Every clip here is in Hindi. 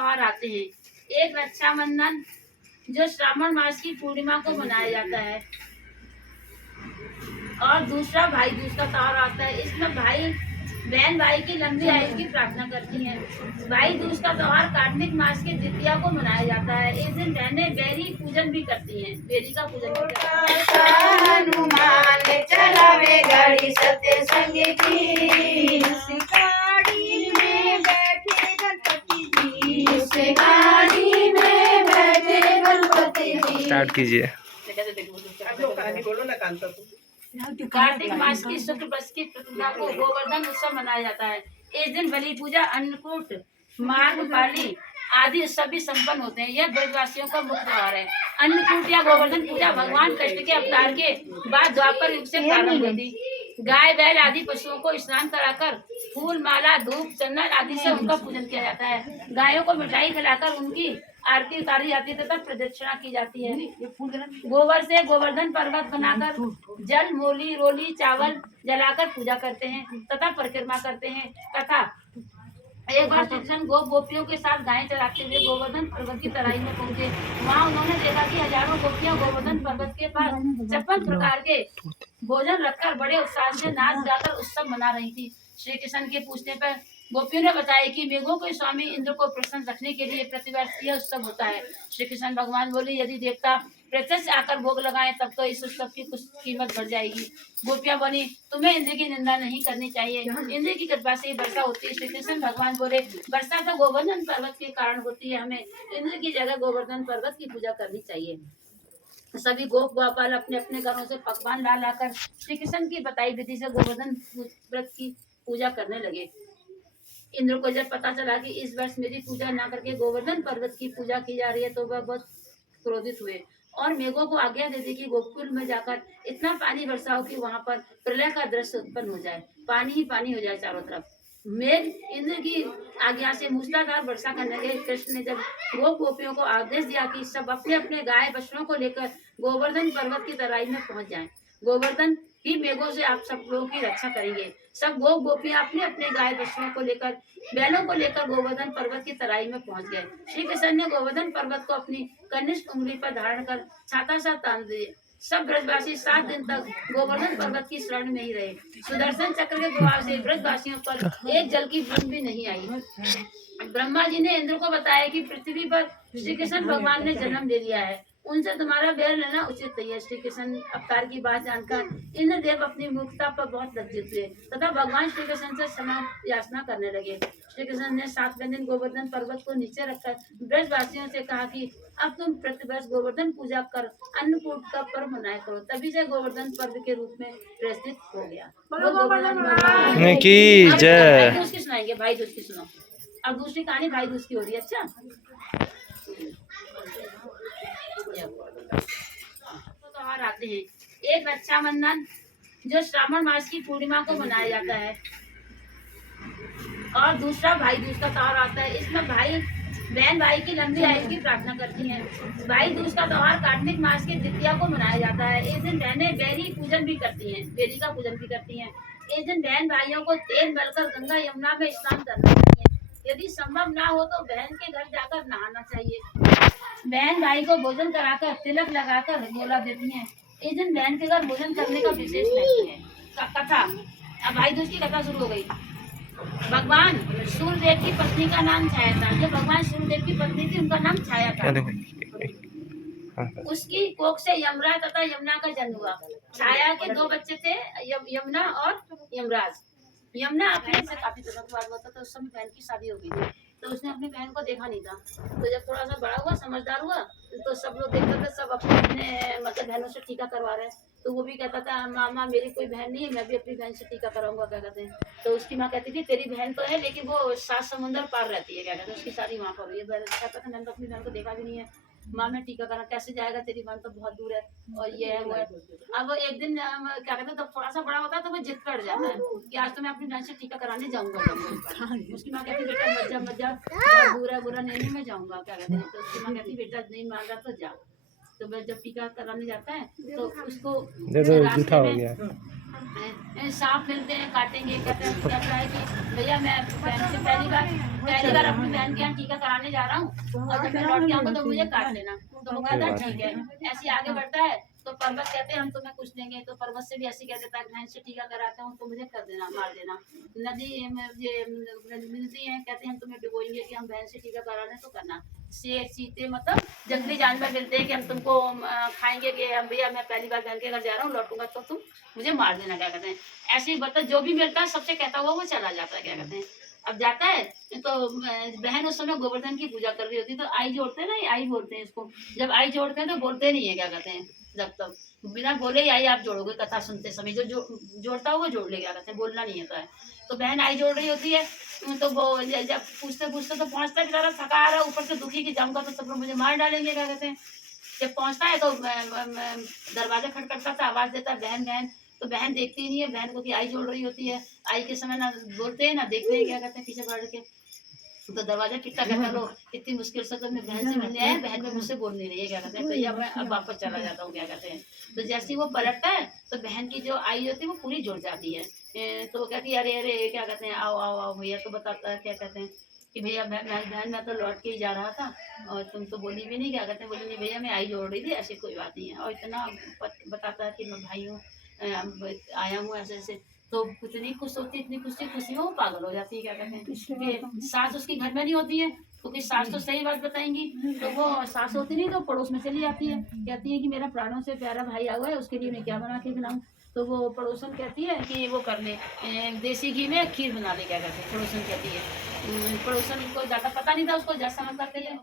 त्योहार आते हैं। एक रक्षाबंधन जो श्रावण मास की पूर्णिमा को मनाया जाता है, और दूसरा भाई दूज का त्योहार आता है। इसमें बहन भाई की लंबी आयु की प्रार्थना करती हैं। भाई दूज का त्योहार कार्तिक मास की द्वितीया को मनाया जाता है। इस दिन बहनें बेरी पूजन भी करती हैं, बेरी का पूजन भी करती हैं। हनुमान चलावे गाड़ी सत्य संग की, गाड़ी में बैठे गणपति जी, उस गाड़ी में बैठे गणपति जी। स्टार्ट कीजिए। बोलो ना कांता। कार्तिक मास की शुक्ल पक्ष की प्रतिपदा को गोवर्धन उत्सव मनाया जाता है। इस दिन बलि पूजा, अन्नकूट, मार्ग पाली आदि उत्सव भी संपन्न होते हैं। यह ब्रजवासियों का मुख्य त्योहार है। अन्नकूट या गोवर्धन पूजा भगवान कृष्ण के अवतार के बाद द्वापर युग से प्रारंभ हुई थी। गाय बैल आदि पशुओं को स्नान कराकर फूल माला धूप चंदन आदि से उनका पूजन किया जाता है। गायों को मिठाई खिलाकर उनकी आरती उतारी जाती है तथा प्रदक्षिणा की जाती है। गोबर से गोवर्धन पर्वत बनाकर जल मोली रोली चावल जलाकर पूजा करते हैं तथा परिक्रमा करते हैं। तथा एक बार श्री कृष्ण गोपियों के साथ गायें चराते हुए गोवर्धन पर्वत की तराई में पहुंचे। वहां उन्होंने देखा कि हजारों गोपियां गोवर्धन पर्वत के पास 56 प्रकार के भोजन रखकर बड़े उत्साह से नाच गाकर उत्सव मना रही थी। श्री कृष्ण के पूछने पर गोपियों ने बताया कि मेघों के स्वामी इंद्र को प्रसन्न रखने के लिए प्रतिवर्ष यह उत्सव होता है। श्री कृष्ण भगवान बोले, यदि देवता प्रत्यक्ष आकर भोग लगाएं तब तो इस उत्सव की कुछ कीमत बढ़ जाएगी। गोपियां बोली, तुम्हें इंद्र की निंदा नहीं करनी चाहिए, इंद्र की कृपा से वर्षा होती है। श्री कृष्ण भगवान बोले, वर्षा तो गोवर्धन पर्वत के कारण होती है, हमें इंद्र की जगह गोवर्धन पर्वत की पूजा करनी चाहिए। सभी गोप गोपाल अपने अपने घरों से पकवान ला लाकर श्री कृष्ण की बताई विधि से गोवर्धन व्रत की पूजा करने लगे। इंद्र को जब पता चला कि इस वर्ष मेरी पूजा न करके गोवर्धन पर्वत की पूजा की जा रही है तो वह बहुत क्रोधित हुए और मेघों को आज्ञा दे दी कि गोकुल में जाकर इतना पानी बरसाओ कि वहां पर प्रलय का दृश्य उत्पन्न हो जाए, पानी ही पानी हो जाए चारों तरफ। मेघ इंद्र की आज्ञा से मूसलाधार वर्षा करने लगे। कृष्ण ने जब गोपियों को आदेश दिया कि सब अपने अपने गाय बछड़ों को लेकर गोवर्धन पर्वत की तराई में पहुंच जाएं। गोवर्धन ही मेघों से आप सब लोगों की रक्षा करेंगे। सब गोपियां अपने अपने गाय बछड़ों को लेकर बैलों को लेकर गोवर्धन पर्वत की तराई में पहुंच गए। श्री कृष्ण ने गोवर्धन पर्वत को अपनी कनिष्ठ उंगली पर धारण कर छाता सा तान दिए। सब ब्रजवासी 7 दिन तक गोवर्धन पर्वत की शरण में ही रहे। सुदर्शन चक्र के प्रभाव से ब्रजवासियों पर एक जल की बूंद भी नहीं आई। ब्रह्मा जी ने इंद्र को बताया कि पृथ्वी पर श्री कृष्ण भगवान ने जन्म ले लिया है, उनसे तुम्हारा बैर लेना उचित नहीं है। श्री कृष्ण अवतार की बात जानकर इंद्रदेव अपनी मूर्खता पर बहुत लज्जित हुए तथा भगवान श्री कृष्ण से क्षमा याचना करने लगे। श्री कृष्ण ने 7वें दिन गोवर्धन पर्वत को नीचे रखकर ब्रजवासियों से कहा कि अब तुम प्रतिवर्ष गोवर्धन पूजा कर अन्नकूट का पर्व मनाया करो। तभी से गोवर्धन पर्व के रूप में प्रसिद्ध हो गया। की जय। भाई दूज की सुनाएंगे, भाई दूज की सुनाओ। अब दूसरी कहानी भाई दूज की हो रही है। अच्छा, त्योहार आते हैं। एक रक्षाबंधन जो श्रावण मास की पूर्णिमा को मनाया जाता है, और दूसरा भाई दूज का त्योहार आता है। इसमें बहन भाई की लंबी आयु की प्रार्थना करती हैं। भाई दूज का त्योहार कार्तिक मास की द्वितीया को मनाया जाता है। इस दिन बहनें बेरी पूजन भी करती हैं, बेरी का पूजन भी करती हैं। इस दिन बहन भाइयों को तेल मलकर गंगा यमुना में स्नान करना चाहिए। यदि संभव ना हो तो बहन के घर जाकर नहाना चाहिए। बहन भाई को भोजन कराकर तिलक लगाकर गोला देती हैं। इस दिन बहन के घर भोजन करने का विशेष महत्व है। कथा, अब भाई दूज की कथा शुरू हो गई। भगवान सूर्यदेव की पत्नी का नाम छाया था। जो भगवान सूर्यदेव की पत्नी थी उनका नाम छाया था। उसकी कोख से यमराज तथा यमुना का जन्म हुआ। छाया के 2 बच्चे थे, यमुना और यमराज। यमुना अपने से काफी दिनों के बाद हुआ था, तो उस समय बहन की शादी हो गई थी। तो उसने अपनी बहन को देखा नहीं था। तो जब थोड़ा सा बड़ा हुआ, समझदार हुआ, तो सब लोग देखते थे, सब अपने अपने मतलब बहनों से टीका करवा रहे हैं। तो वो भी कहता था, मामा मेरी कोई बहन नहीं है, मैं भी अपनी बहन से टीका कराऊंगा, क्या कहते हैं। तो उसकी माँ कहती थी, तेरी बहन तो है लेकिन वो 7 समुंदर पार रहती है, क्या कहते हैं, उसकी शादी वहाँ पर हुई है। कहता था, मैंने तो अपनी बहन को देखा भी नहीं है, माँ मैं टीका करा कैसे जाएगा, तेरी बहन तो बहुत दूर है, और ये है वो है। अब एक दिन क्या कहते हैं, तो थोड़ा सा बड़ा होता है तो वो जिद कर जाता है कि आज तो मैं अपनी बहन से टीका कराने जाऊंगा। उसकी माँ कहती, बेटा मत जा, बहुत दूर है, बुरा नहीं, मैं जाऊंगा, क्या कहते हैं। तो उसकी माँ कहती, बेटा नहीं मान रहा तो जा। तो वह जब टीका कराने जाता है तो उसको दे दो, रास्ते जूठा हो में गया। सांप मिलते हैं, काटेंगे, कहते हैं क्या है कि भैया मैं बहन से पहली बार अपनी बहन के यहाँ टीका कराने जा रहा हूँ और जब मैं लौट के आऊंगा तो मुझे काट लेना। तो वो कहता है ठीक है। ऐसे आगे बढ़ता है तो पर्वत कहते हैं हम तुम्हें कुछ देंगे, तो पर्वत से भी ऐसे कह देता है बहन से टीका कराता हूँ तो मुझे कर देना, मार देना। नदी में ये मिलती है, कहते हैं हम तुम्हें डुबोएंगे कि हम बहन से टीका कराने तो करना। शेर चीते मतलब जंगली जानवर मिलते हैं कि हम तुमको खाएंगे कि हम भैया मैं पहली बार बहन के घर जा रहा हूँ, लौटूंगा तो तुम मुझे मार देना, क्या कहते हैं। ऐसे ही बता जो भी मिलता है सबसे कहता हुआ वो चला जाता है, क्या कहते हैं। अब जाता है तो बहन उस समय गोवर्धन की पूजा कर रही होती है, तो आई जोड़ते हैं ना, ये आई बोलते हैं इसको। जब आई जोड़ते हैं तो बोलते नहीं है, क्या कहते हैं, जब तक बिना बोले ही आई आप जोड़ोगे कथा सुनते समय, जो जोड़ता हो वो जोड़ ले, क्या कहते हैं, बोलना नहीं होता है। तो बहन आई जोड़ रही होती है तो वो जब पूछते पूछते तो पहुंचता बेचारा थका आ रहा, ऊपर से दुखी की जाऊंगा तो सब लोग मुझे मार डालेंगे, क्या कहते हैं। जब पहुंचता है तो दरवाजा खटखटता था, आवाज देता है बहन बहन, तो बहन देखती नहीं है बहन को कि आई जोड़ रही होती है। आई के समय ना बोलते हैं ना देखते हैं, क्या कहते हैं, पीछे बढ़ के। तो दरवाजा कितना कहता लो इतनी मुश्किल से तो मैं बहन से मिलने आया, बहन में मुझसे बोल नहीं रही है, क्या कहते हैं, तो ये मैं अब वापस चला जाता हूँ, क्या कहते हैं। तो जैसे ही वो पलटता है तो बहन की जो आई होती है वो पूरी जुड़ जाती है। तो वो कहती है अरे अरे क्या कहते हैं, आओ आओ आओ भैया। तो बताता है, क्या कहते हैं कि भैया बहन मैं तो लौट के ही जा रहा था और तुम तो बोली भी नहीं, क्या कहते हैं, बोली नहीं भैया मैं आई जोड़ रही थी, ऐसी कोई बात नहीं है। और इतना बताता है कि मैं भाई हूँ, आया हूँ ऐसे ऐसे। तो इतनी खुश होती, इतनी खुशी में वो पागल हो जाती है, क्या कहते हैं कि सास उसकी घर में नहीं होती है, क्योंकि सास तो सही बात बताएंगी। तो वो सास होती नहीं तो पड़ोस में चली जाती है, कहती है कि मेरा प्राणों से प्यारा भाई आ हुआ है, उसके लिए मैं क्या बना के खिलाऊं। तो वो पड़ोसन कहती है कि वो कर ले देसी घी में खीर बना ले, क्या कहते हैं, पड़ोसन कहती है। पड़ोसन को ज़्यादा पता नहीं था, उसको जैसा हम करते हैं।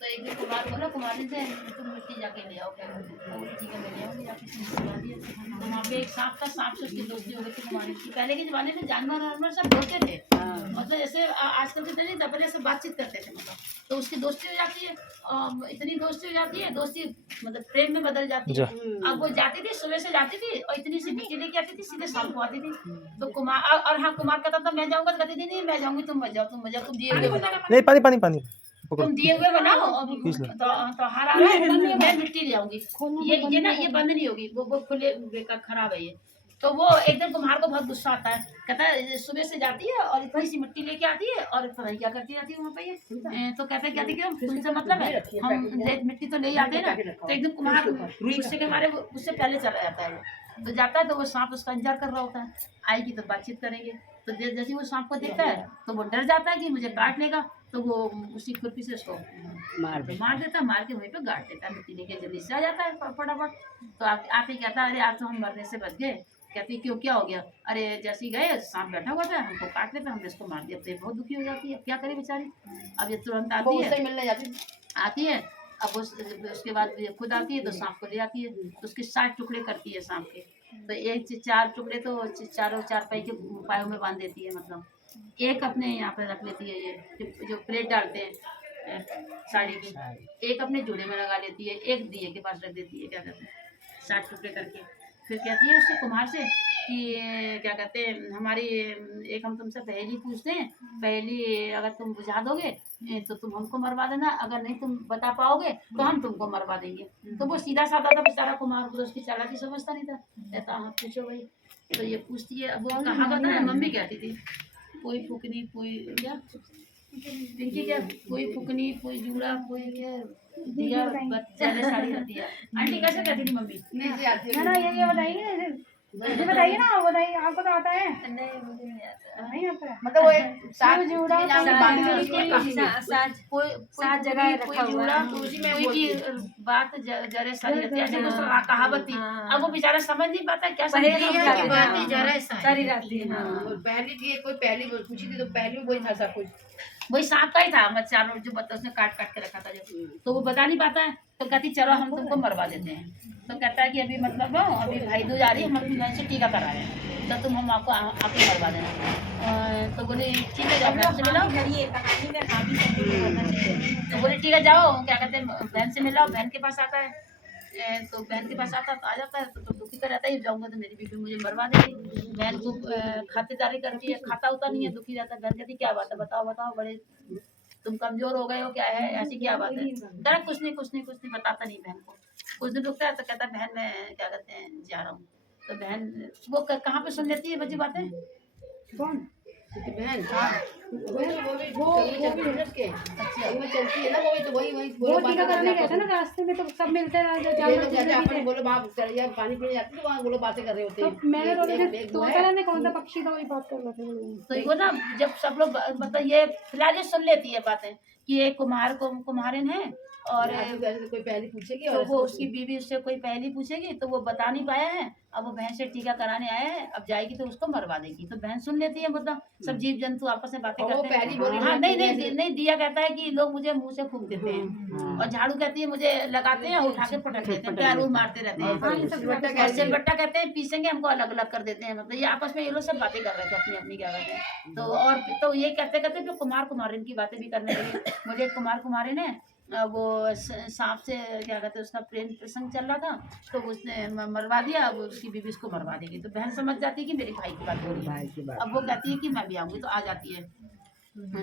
तो एक दिन कुमार बोला, कुमारी से तुम मिट्टी जाके ले आओ, क्या कहते हैं, तो ठीक है मैं ले आऊँगी जाके। तो वहाँ पे एक सांप था, सांप से उसकी दोस्ती हो गई थी कुमारी की। पहले के जमाने में जानवर वानवर सब बोलते थे, मतलब जैसे आजकल के नहीं, पहले सब बातचीत करते थे, मतलब तो उसकी दोस्ती हो जाती है। इतनी दोस्ती हो जाती है, दोस्ती मतलब प्रेम में बदल जाती है। अब वो जाती थी, सुबह से जाती थी और इतनी सी मिट्टी लेके आती थी, सीधे शाम को आती थी। तो कुमार और हाँ कुमार कहता था मैं जाऊंगा, कहती थी नहीं मैं जाऊंगी, तुम मत जाओ, तुम मत जाओ, तुम दिए हुए बनाओ, नहीं, पानी पानी पानी पकड़ो। तुम दिए हुए बनाओ। तो हार आ रहा है, मैं मिट्टी ले आऊंगी, ये ना ये बंद नहीं होगी, वो खुले बेकार खराब है ये। तो वो एक दिन कुम्हार को बहुत गुस्सा आता है, कहता है सुबह से जाती है और इतनी सी मिट्टी लेके आती है और पता नहीं क्या करती रहती है वहाँ पे ये। तो कहते हैं कहते कि तुमसे मतलब है, हम मिट्टी तो ले ही आते हैं ना। तो एक दिन कुम्हार गुस्से के मारे उससे पहले चला जाता है, तो जाता है तो वो सांप उसका इंतजार कर रहा होता है, आएगी तो बातचीत करेंगे। तो जैसे वो सांप को देखता है तो वो डर जाता है कि मुझे काट लेगा, तो वो उसी खुरपी से उसको मार देता है, मार के वहीं पे गाड़ देता है, मिट्टी लेके जल्दी से आ जाता है फटाफट। तो आप ही कहता है अरे आज तो हम मरने से बच गए। कहती क्यों क्या हो गया, अरे जैसे ही गए सांप बैठा हुआ था, हमको काट लेता, हमने इसको मार दिया। तो ये बहुत दुखी हो जाती है, क्या करे बेचारी। अब ये तुरंत आती है, मिलने आती है। अब उसके बाद ये खुद आती है तो सांप को ले आती है, तो उसके 7 टुकड़े करती है सांप के। तो एक 4 टुकड़े तो चारों चारपाई के पायों में बांध देती है, मतलब एक अपने यहाँ पे रख लेती है, ये जो प्लेट डालते हैं साड़ी की, एक अपने जूड़े में लगा लेती है, एक दिए के पास रख देती है, क्या कहते हैं 7 टुकड़े करके। फिर कहती है उससे कुम्हार से कि क्या कहते हैं हमारी एक हम तुमसे पहेली पूछते हैं, पहेली अगर तुम बुझा दोगे तो तुम हमको मरवा देना, अगर नहीं तुम बता पाओगे तो हम तुमको मरवा देंगे। तो वो सीधा साधा था बेचारा कुम्हार, को तो उसकी चालाकी समझता नहीं था, कहता हाँ पूछो भाई। तो ये पूछती है, अब वो कहावत है मम्मी कहती थी, कोई फुकनी कोई क्या पिंकी, क्या कोई फुकनी कोई जूड़ा कोई क्या दिया बच्चा साड़ी रहती है। आंटी कैसे कहती थी मम्मी? नहीं आती है ना ये बताइए, मुझे बताइए ना, बताइए आपको तो आता है? नहीं मुझे नहीं आता। नहीं आता है, मतलब वो एक साथ जुड़ा सात जगह रखा हुआ कोई की बात जरे सारी रहती है, ऐसे कुछ कहावत थी। अब वो बेचारा समझ नहीं पाता क्या सारी रहती है। पहली थी कोई पहली पूछी थी तो पहली में वही था सब कुछ, वही सांप का ही था, बच्चा जो बता उसने काट काट के रखा था जो, तो वो बता नहीं पाता है। तो कहती चलो हम तुमको मरवा देते हैं। तो कहता है कि अभी मतलब अभी भाई दूज आ रही है, हम अपनी बहन से टीका करा रहे हैं, तो तुम हम आपको आके मरवा देना। तो बोले ठीक है जाओ बहन से मिलाओ, तो बोले ठीक है जाओ, क्या कहते हैं बहन से मिलाओ। बहन के पास आता है, तो बहन के पास आता तो आ जाता है, तो दुखी कर जाता है जाऊंगा तो मेरी बीबी मुझे मरवा देगी। बहन को खातिरदारी करती है, खाता उता नहीं है, दुखी रहता है। बहन कहती क्या बात है बताओ बताओ, बड़े तुम कमजोर हो गए हो, क्या है, ऐसी क्या बात है। डर कुछ नहीं बताता नहीं बहन को। कुछ दिन रुकता है तो कहता बहन मैं क्या कहते हैं जा रहा हूँ। तो बहन वो कहाँ पे सुन लेती है बच्ची बातें। कौन बहन? हाँ वो चलती है ना, वो तो वही वो टीका करने गए थे ना रास्ते में, तो सब मिलते हैं अपन बोलो बाप पानी पीने जाते तो वहाँ बोलो बातें कर रहे होते हैं। तो मैंने तो ने कौन सा पक्षी था वही बात कर रहे थे। तो वो ना जब सब लोग मतलब ये फिलहाल ये सुन लेती है बातें कि ये कुम्हारिन है और कोई पहले पूछेगी तो और वो उसकी बीवी उससे कोई पहली पूछेगी तो वो बता नहीं पाया है। अब वो बहन से टीका कराने आया है, अब जाएगी तो उसको मरवा देगी। तो बहन सुन लेती है, मतलब सब जीव जंतु आपस में बातें करते हैं। हाँ नहीं दिया कहता है कि लोग मुझे मुंह से फूंक देते हैं और झाड़ू कहती है मुझे लगाते हैं उठा के पटक देते हैं, पैर मारते रहते हैं। और सिलबट्टा कहते हैं पीसेंगे हमको अलग अलग कर देते हैं। मतलब ये आपस में ये लोग सब बातें कर रहे थे अपनी अपनी क्या कहते हैं। तो और तो ये कहते कहते फिर कुम्हारिन की बातें भी करने लगे। मुझे कुम्हारिन है वो सांप से क्या कहते हैं उसका प्रेम प्रसंग चल रहा था तो उसने मरवा दिया। अब उसकी बीवी उसको मरवा देगी। तो बहन समझ जाती है कि मेरे भाई की बात हो रही है। अब वो कहती है कि मैं भी आऊंगी, तो आ जाती है।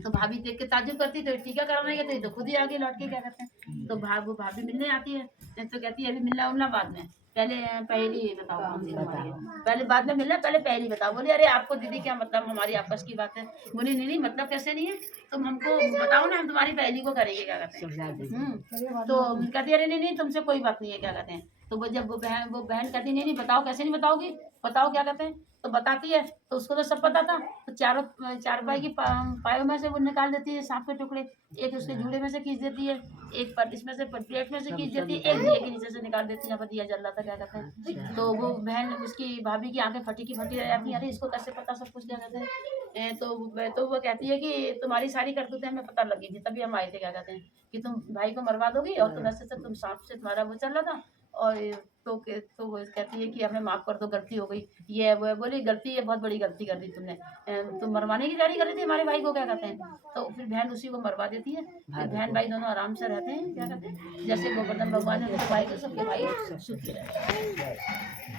तो भाभी देख के ताजुब करती तो टीका कराने गए तो खुद ही आगे लौट के क्या कहते हैं। तो वो भाभी मिलने आती है तो कहती है अभी मिलना उलना बाद में, पहले पहली बताओ कौन सी तुम्हारी है। पहले बाद में मिलना, पहले पहली बताओ। बोले अरे आपको दीदी क्या मतलब, हमारी आपस की बात है। बोली नहीं मतलब कैसे नहीं है, तुम हमको बताओ ना, हम तुम्हारी पहली को करेंगे क्या कहते हैं। तो कहती अरे नहीं तुमसे कोई बात नहीं है क्या कहते हैं। तो वो जब वो बहन कहती नहीं बताओ, कैसे नहीं बताओगी, बताओ क्या कहते हैं। तो बताती है तो उसको तो सब पता था। तो चारपाई की पायों में से वो निकाल देती है सांप के टुकड़े, एक उसके जूड़े में से खींच देती है, एक इसमें से प्लेट में से खींच देती है, एक दिए के नीचे से निकाल देती है। दिया जल रहा था क्या कहते हैं। तो वो बहन उसकी भाभी की आंखें फटी रह जाती है। अरे इसको कैसे पता सब कुछ क्या कहते हैं। तो वो कहती है कि तुम्हारी सारी करतूतें हमें पता लगी थी, तभी हम आए थे क्या कहते हैं कि तुम भाई को मरवा दोगी और तुम ऐसे तुम सांप से तुम्हारा वो चल रहा था। और तो वो कहती है कि हमें माफ़ कर दो, गलती हो गई। ये वो बोली गलती है, बहुत बड़ी गलती कर दी तुमने, तुम मरवाने की तैयारी कर रही थी हमारे भाई को क्या कहते हैं। तो फिर बहन उसी को मरवा देती है। फिर बहन भाई दोनों आराम से रहते हैं क्या कहते हैं। जैसे गोवर्धन भगवान ने उनके भाई को, सबके भाई सुखी रहते हैं।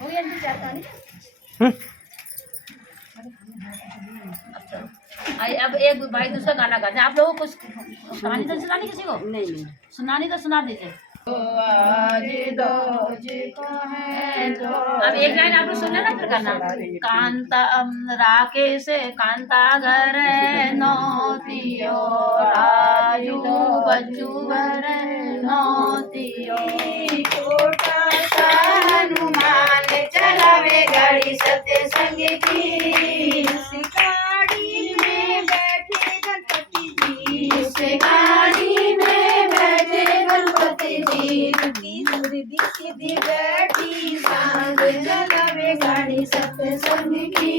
हो गया इनकी चार कहानी। अब एक भाई दूसरा गाना गाते हैं। आप लोगों को कुछ कहानी तो सुनानी किसी को नहीं सुनानी तो सुना दीजिए। आज अब एक लाइन आप लोग सुनना ना फिर करना। कांता राकेश कांतागर नौतियो राजू बचुवर नौतियो छोटा सा हनुमान चलावे गाड़ी सत्संग की, गाड़ी में बैठे गणपति जी, उस गाड़ी में बैठे गणपति जी, रिद्धि सिद्धि बैठी सांग चलावे गाड़ी सत्संग की,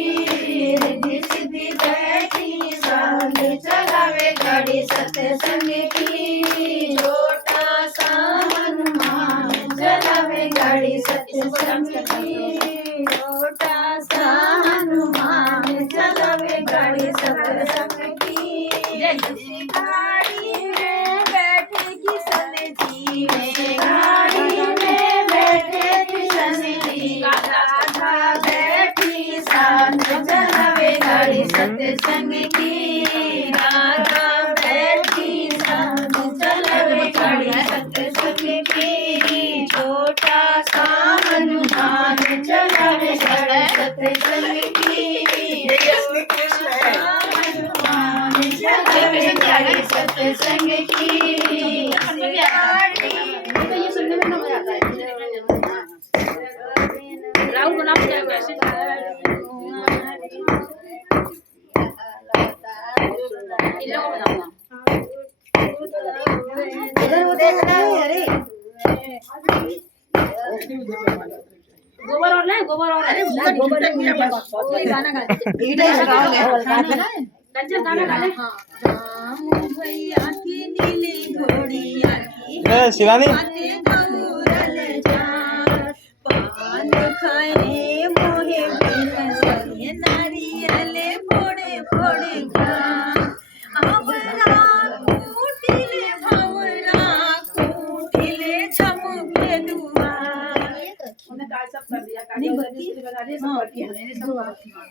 रिद्धि सिद्धि बैठी सांग चलावे गाड़ी सत्संग की, छोटा सा हनुमान चलावे गाड़ी सत्संग की, छोटा सा हनुमान चलावे गाड़ी सत्संग की, गाड़ी में बैठे किशन जी, गाड़ी में बैठे किशन जी, राधा बैठी सांग चलावे गाड़ी सत्संग की, राधा बैठी सांग चलावे गाड़ी सत्संग की, छोटा सा हनुमान चलावे गाड़ी सत्संग की, हनुमान चलावे गाड़ी सत्संग की, तो ये सुनने में ना मजा आता है। राहुल बनाओ क्या वैसे इन लोगों को बनाऊंगा। इधर देखना है। अरे गोबर और ले, गोबर और गाना गा कंचन गाना गा ले। भैया की नीली घोड़िया की शिवानी पान खाए मोहे बिन सहे नारियले फोड़े फोड़े आवरा कूटिले भवरा कूटिले चमुके दुआर। उन्हें दाल सब कर दिया, काटी बना दिया, सब कर दिया।